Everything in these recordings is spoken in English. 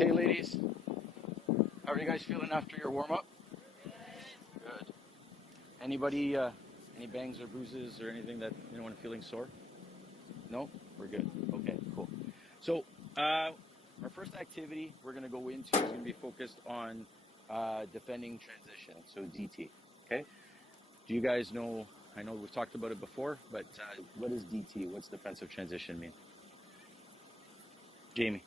Okay, ladies, how are you guys feeling after your warm-up? Good. Anybody, any bangs or bruises or anything that anyone feeling sore? No? We're good. Okay, cool. So, our first activity we're going to go into is going to be focused on defending transition, so DT. Okay? Do you guys know, I know we've talked about it before, but what is DT? What's defensive transition mean? Jamie?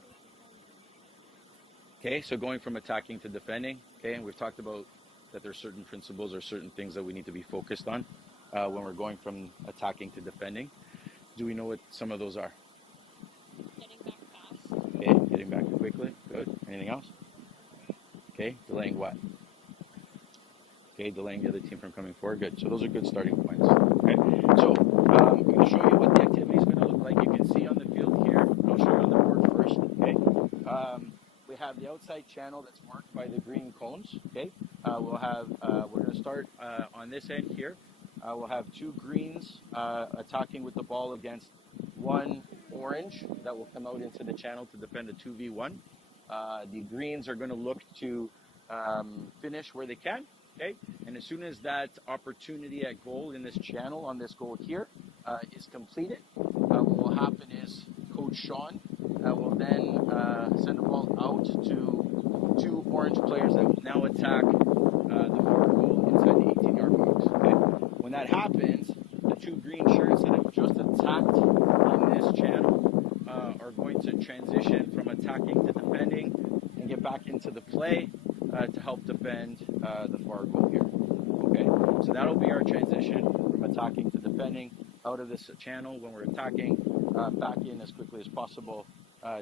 Okay, so going from attacking to defending, okay, and we've talked about that there's certain principles or certain things that we need to be focused on when we're going from attacking to defending. Do we know what some of those are? Getting back fast. Okay, getting back quickly, good. Anything else? Okay, delaying what? Okay, delaying the other team from coming forward, good. So those are good starting points, okay? So I'm going to show you what the activity is going to look like. You can see on the field here. I'll show you on the board first, okay? We have the outside channel that's marked by the green cones, okay? We're going to start on this end here. We'll have two greens attacking with the ball against one orange that will come out into the channel to defend a 2v1. The greens are going to look to finish where they can, okay? And as soon as that opportunity at goal in this channel, on this goal here, is completed, what will happen is Coach Sean will then send the ball out to two orange players that will now attack the far goal inside the 18-yard box. Okay? When that happens, the two green shirts that have just attacked in this channel are going to transition from attacking to defending and get back into the play to help defend the far goal here. Okay, so that'll be our transition from attacking to defending out of this channel when we're attacking, back in as quickly as possible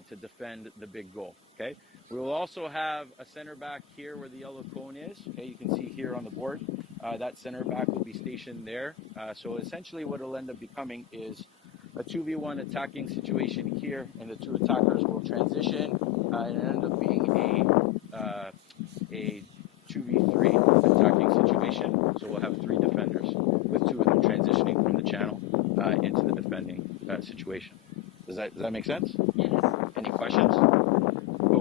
to defend the big goal. Okay, we will also have a center back here where the yellow cone is. Okay, you can see here on the board that center back will be stationed there. So essentially what it'll end up becoming is a 2v1 attacking situation here, and the two attackers will transition and end up being a 2v3 attacking situation. So we'll have three defenders with two of them transitioning from the channel into the defending situation. Does that make sense? Yes. Any questions?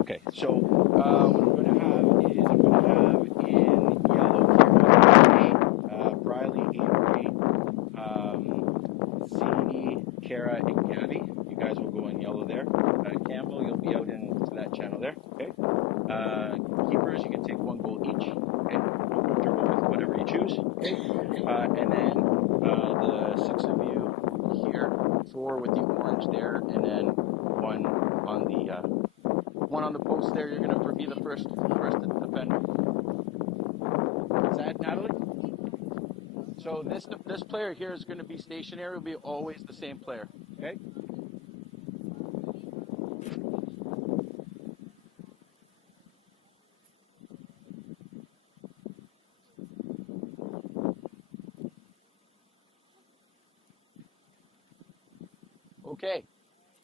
Okay, so what I'm going to have is I'm going to have in yellow here Briley, Avery, Zini, Kara, and Gabby. You guys will go in yellow there. Campbell, you'll be out into that channel there. Okay. Keepers, you can take one goal each. Okay. Feel comfortable with whatever you choose. Okay. And then the six of you here, four with the orange there, and then one on the post there. You're going to be the first defender. Is that Natalie? So this player here is going to be stationary. Will be always the same player. Okay. Okay.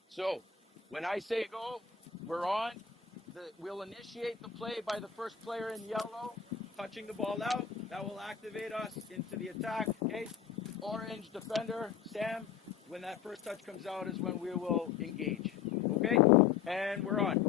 So when I say go, we're on. We'll initiate the play by the first player in yellow touching the ball out. That will activate us into the attack. Okay. Orange defender, Sam. When that first touch comes out is when we will engage. Okay. And we're on.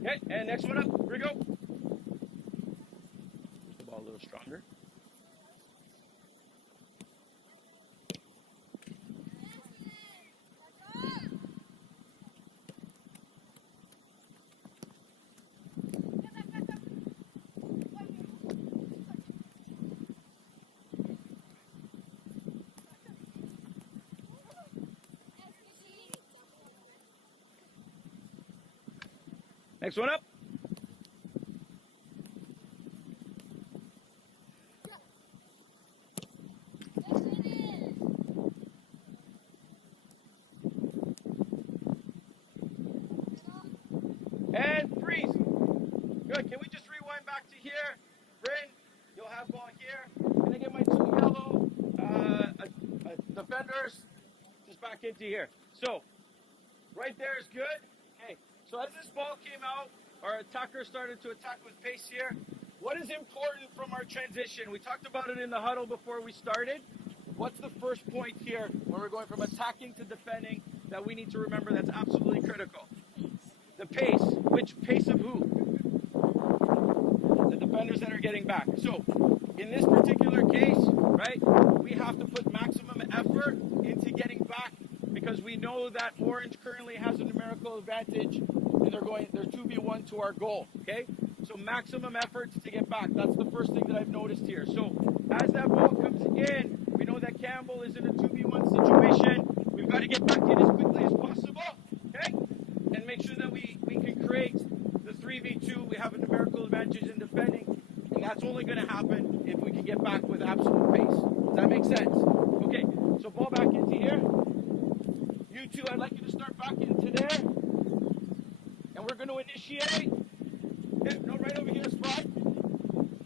Okay, and next one up. Here we go. The ball a little stronger. Next one up. And freeze. Good. Can we just rewind back to here? Bryn, you'll have ball here. Can I get my two yellow? back into here. So, right there is good. Okay, so as this ball came out, our attacker started to attack with pace here. What is important from our transition? We talked about it in the huddle before we started. What's the first point here when we're going from attacking to defending that we need to remember that's absolutely critical? The pace. Which pace of who? The defenders that are getting back. So, in this particular case, right, we have to put maximum effort into getting back because we know that Orange currently has a numerical advantage and they're 2v1 to our goal, okay? So maximum efforts to get back. That's the first thing that I've noticed here. So as that ball comes in, we know that Campbell is in a 2v1 situation. We've got to get back in as quickly as possible, okay? And make sure that we can create the 3v2. We have a numerical advantage in defending, and that's only going to happen if we can get back with absolute pace. Does that make sense? Okay, so ball back into here. You two, I'd like you to start back into there. And we're going to initiate. Okay, no, right over here, Spot.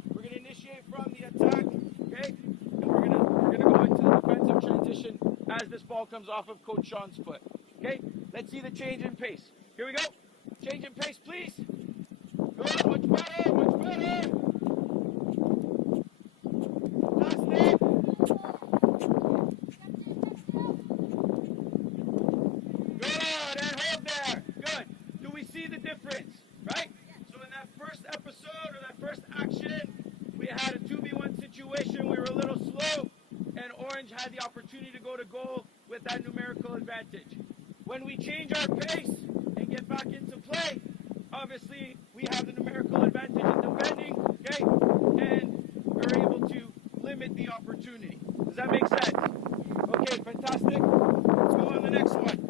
We're going to initiate from the attack, okay? And we're gonna go into the defensive transition as this ball comes off of Coach Sean's foot. Okay? Let's see the change in pace. Here we go. Change in pace, please. Good, much better, much better. Fantastic. Good, and hold there. Good. Do we see the difference? Right? So in that first episode or that first action, we had a 2v1 situation. We were a little slow, and Orange had the opportunity to go to goal with that numerical advantage. When we change our pace and get back into play, obviously we have the numerical advantage in defending, okay? And we're able to limit the opportunity. Does that make sense? Okay, fantastic. Let's go on the next one.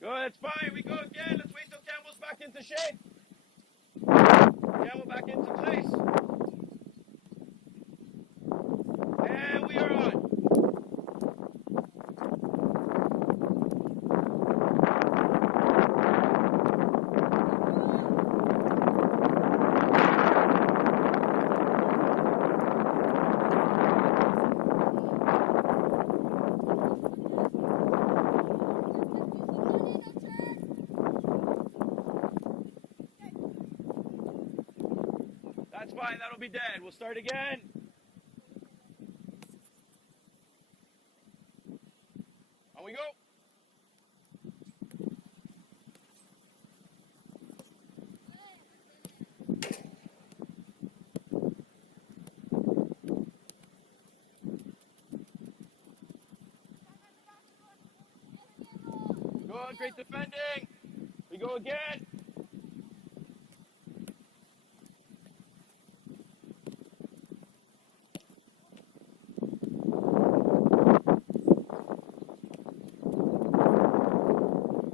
Good, that's fine. We go again. Let's wait till Campbell's back into shape. Campbell back into place. And we are on. That's fine. That'll be dead. We'll start again. On we go. Good, great defending. We go again.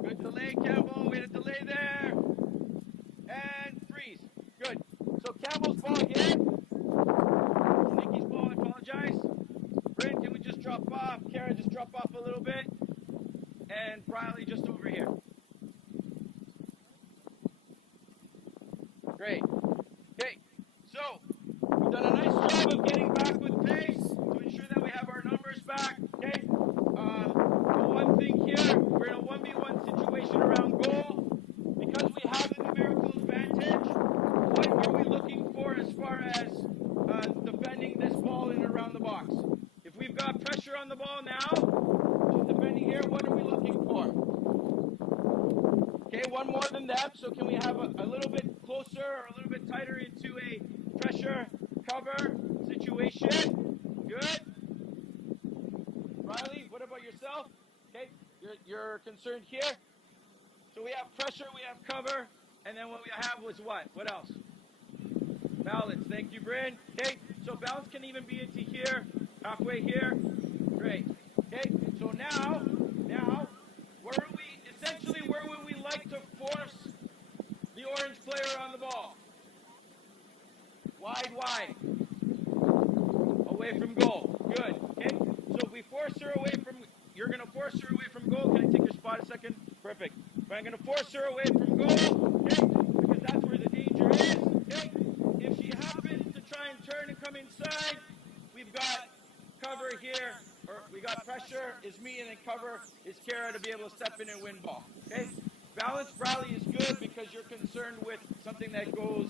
Good delay, Campbell. We had a delay there. And freeze. Good. So Campbell's ball again. Nikki's ball, I apologize. Bryn, can we just drop off? Kara, just drop off a little bit. And Briley just over here. Great. Okay, so we've done a nice job of getting back with pace to ensure that we have our numbers back. Okay. The one thing here, we're in a 1v1 situation around goal. Because we have the numerical advantage, what are we looking for as far as defending this ball in and around the box? If we've got pressure on the ball now, defending here, what are we looking for? Okay, one more than them, so can we have a little bit closer or a little bit tighter into a pressure cover situation? Good. Riley, what about yourself? Okay, you're concerned here. So we have pressure, we have cover, and then what we have was what? What else? Balance. Thank you, Bryn. Okay, so balance can even be into here, halfway here. Great. Okay, so now, where would we like to cover here, or we got pressure is me, and then cover is Kara to be able to step in and win ball. Okay? Balanced rally is good because you're concerned with something that goes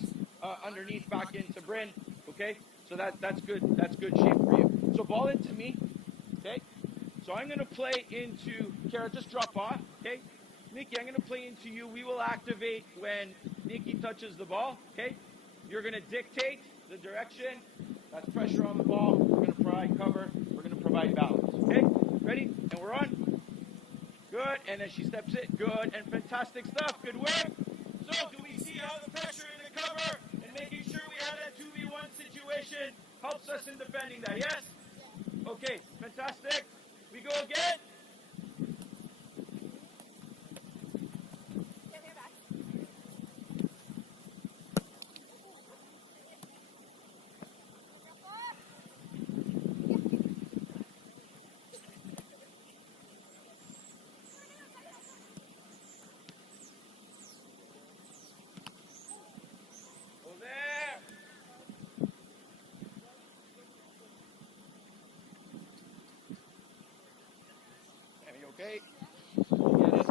underneath back into Bryn. Okay? So that's good. That's good shape for you. So ball into me. Okay? So I'm going to play into Kara. Just drop off. Okay? Nikki, I'm going to play into you. We will activate when Nikki touches the ball. Okay? You're going to dictate the direction. That's pressure on the ball. We're going to provide cover. We're going to provide balance. Okay? Ready? And we're on. Good. And then she steps in. Good. And fantastic stuff. Good work. So do we see how the pressure in the cover and making sure we have that 2v1 situation helps us in defending that? Yes? Okay. Fantastic. We go again. Go there. Are you okay? You get it?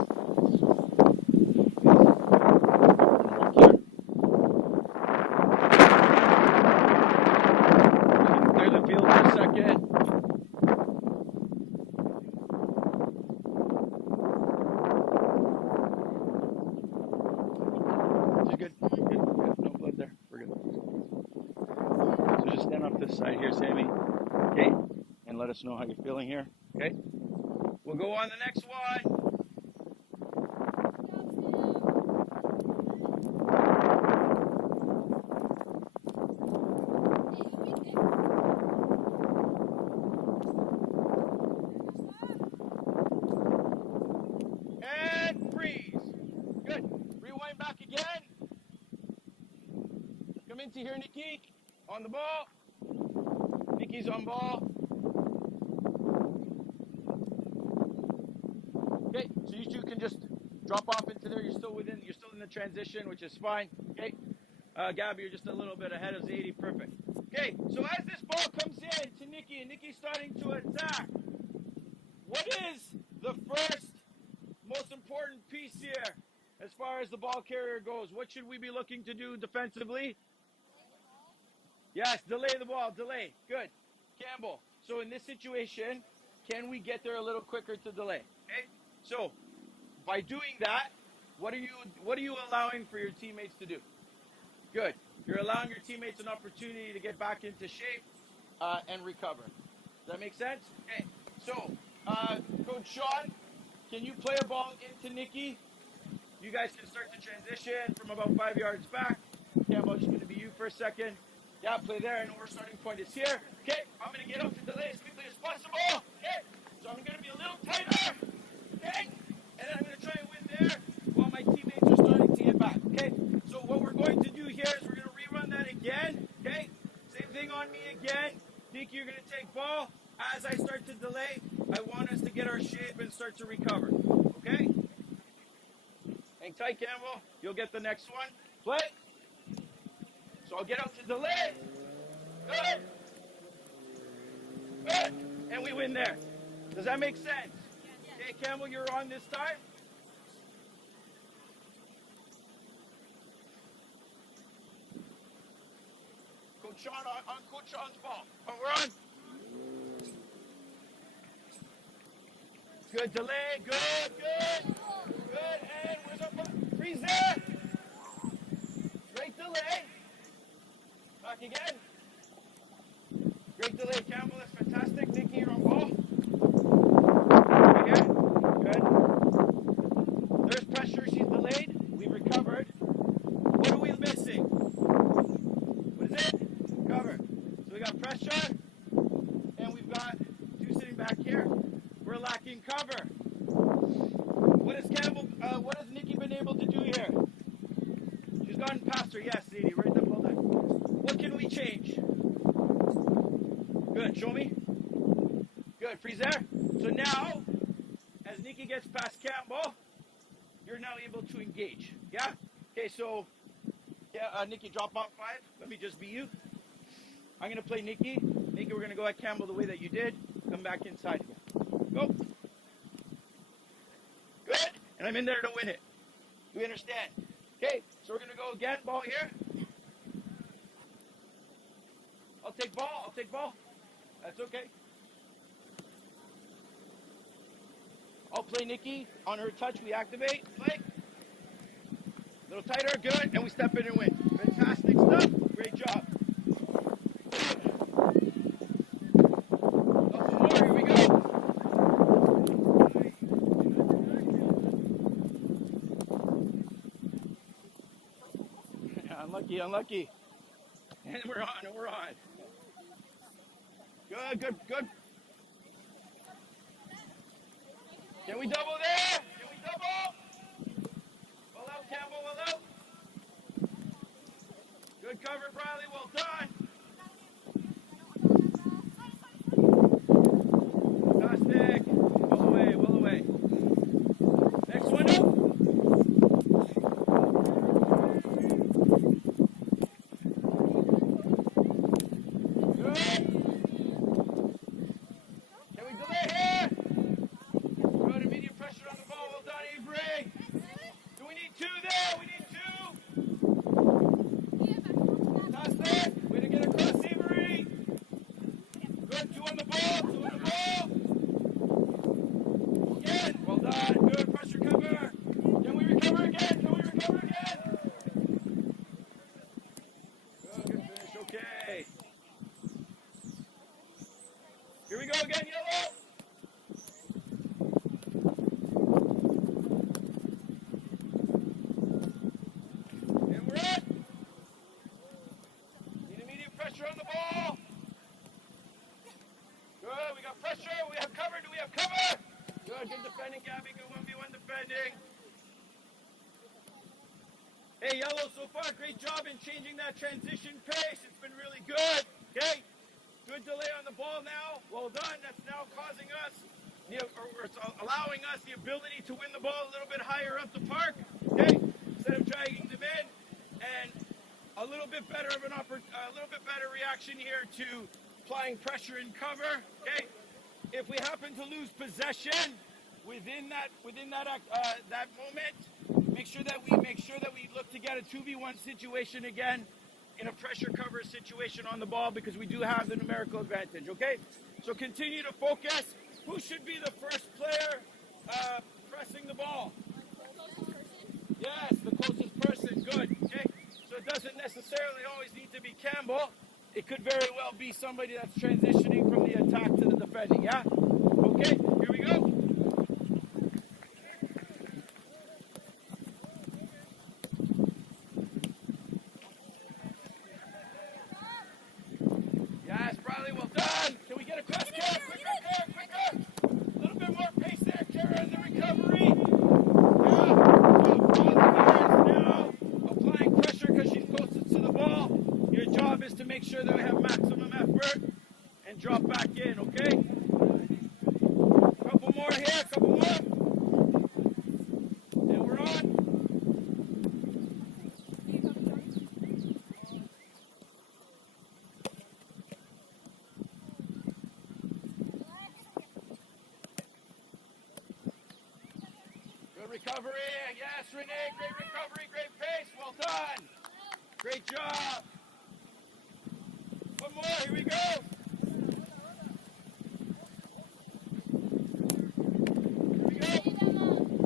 Clear the field for a second. You're good. Good. No blood there. We're good. So just stand off this side here, Sammy. Okay? And let us know how you're feeling here. Okay? We'll go on the next one. And freeze. Good. Rewind back again. Come into here, Nikki. On the ball. Nikki's on ball. Okay, so you two can just drop off into there. You're still in the transition, which is fine. Okay. Gabby, you're just a little bit ahead of Zadie. Perfect. Okay, so as this ball comes in to Nikki and Nikki's starting to attack, what is the first most important piece here as far as the ball carrier goes? What should we be looking to do defensively? Yes, delay the ball. Delay. Good. Campbell. So in this situation, can we get there a little quicker to delay? Okay. So by doing that, what are you allowing for your teammates to do? Good. You're allowing your teammates an opportunity to get back into shape and recover. Does that make sense? Okay. So, Coach Sean, can you play a ball into Nikki? You guys can start to transition from about 5 yards back. Campbell, just going to be you for a second. Yeah, play there. I know our starting point is here. Okay, I'm going to get up to delay as quickly as possible. Okay, so I'm going to be a little tighter. Okay, and then I'm going to try and win there while my teammates are starting to get back. Okay, so what we're going to do here is we're going to rerun that again. Okay, same thing on me again. Nikki, you're going to take ball. As I start to delay, I want us to get our shape and start to recover. Okay? Hang tight, Campbell. You'll get the next one. Play. So I'll get up to delay. Good. Good. And we win there. Does that make sense? Okay, Campbell, you're on this time. Coach Sean on Coach Sean's ball. Oh, we're on. Good delay. Good, good. Good. And where's our ball? Freeze there. Great delay. Back again. Great delay, Campbell. That's fantastic. Nikki, you're on ball. Again. Good. There's pressure. She's delayed. We've recovered. What are we missing? What is it? Cover. So we got pressure, and we've got two sitting back here. We're lacking cover. What has Nikki been able to do here? She's gotten past her. Yes, Zadie, right there. Well done. What can we change? Good. Show me. Good. Freeze there. So now, as Nikki gets past Campbell, you're now able to engage. Yeah? Okay, so, yeah, Nikki, drop off 5. Let me just be you. I'm going to play Nikki. Nikki, we're going to go at Campbell the way that you did. back inside again. Go. Good. And I'm in there to win it. Do we understand? Okay, so we're going to go again. Ball here. I'll take ball. I'll take ball. That's okay. I'll play Nikki. On her touch, we activate. Play. A little tighter. Good. And we step in and win. Fantastic stuff. Great job. Couple more. Here we go. Unlucky, unlucky. And we're on, and we're on. Good, good, good. Can we double there? Can we double? Well out, Campbell, well out. Good cover, Bradley, well done. Fantastic. Well away, well away. Next one up. Here we go again, yellow. And we're up. Need immediate pressure on the ball. Good, we got pressure. We have cover. Do we have cover? Good, good defending, Gabby. Good 1v1 defending. Hey, yellow, so far, great job in changing that transition pace. It's been really good. Okay? Good delay on the ball now. Well done. That's now causing us, or it's allowing us the ability to win the ball a little bit higher up the park. Okay, instead of dragging them in, and a little bit better of a little bit better reaction here to applying pressure and cover. Okay, if we happen to lose possession within that moment, make sure that we look to get a 2v1 situation again. In a pressure cover situation on the ball because we do have the numerical advantage, okay? So continue to focus. Who should be the first player pressing the ball? Yes, the closest person. Good, okay? So it doesn't necessarily always need to be Campbell. It could very well be somebody that's transitioning from the attack to the defending, yeah? Okay, here we go. Make sure that we have maximum effort and drop back in, okay? Couple more here, couple more. And we're on. Good recovery. Yes, Renee, great recovery, great pace. Well done. Great job. One more, here we go. Here we go.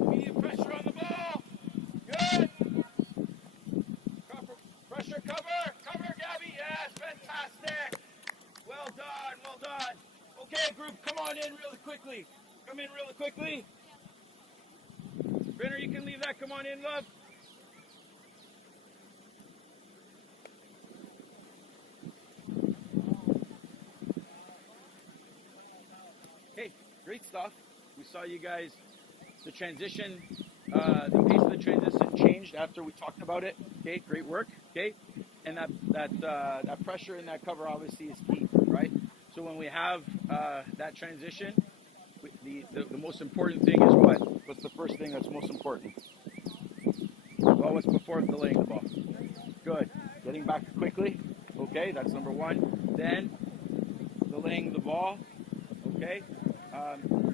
Immediate pressure on the ball. Good. Pressure, cover. Cover, Gabby. Yes, fantastic. Well done, well done. Okay, group, come on in really quickly. Come in really quickly. Brenner, you can leave that. Come on in, love. Great stuff. We saw you guys, the transition, the pace of the transition changed after we talked about it. Okay, great work. Okay, and that pressure and that cover obviously is key, right? So when we have that transition, the most important thing is what? What's the first thing that's most important? Well, what's before delaying the ball? Good. Getting back quickly. Okay, that's number one. Then delaying the ball. Okay.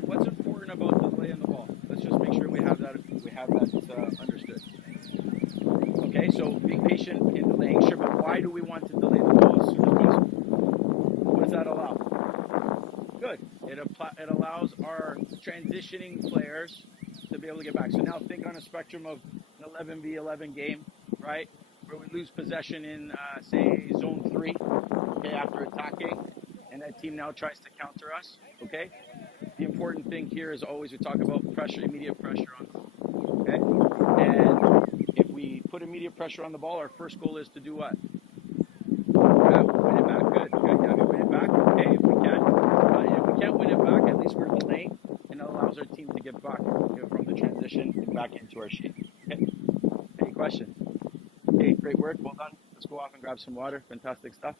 What's important about the delay in the ball? Let's just make sure we have that understood. Okay, so being patient in delaying, sure, but why do we want to delay the ball as soon as possible? What does that allow? Good. It allows our transitioning players to be able to get back. So now think on a spectrum of an 11v11 game, right? Where we lose possession in, say, zone 3, okay, after attacking, and that team now tries to counter us, okay? The important thing here is always we talk about pressure, immediate pressure on the ball, okay? And if we put immediate pressure on the ball, our first goal is to do what? Yeah, win it back. Good. Gabby, win it back. Okay, if we can. If we can't win it back, at least we're delaying, and it allows our team to get back from the transition and back into our sheet. Okay. Any questions? Okay, great work. Well done. Let's go off and grab some water. Fantastic stuff.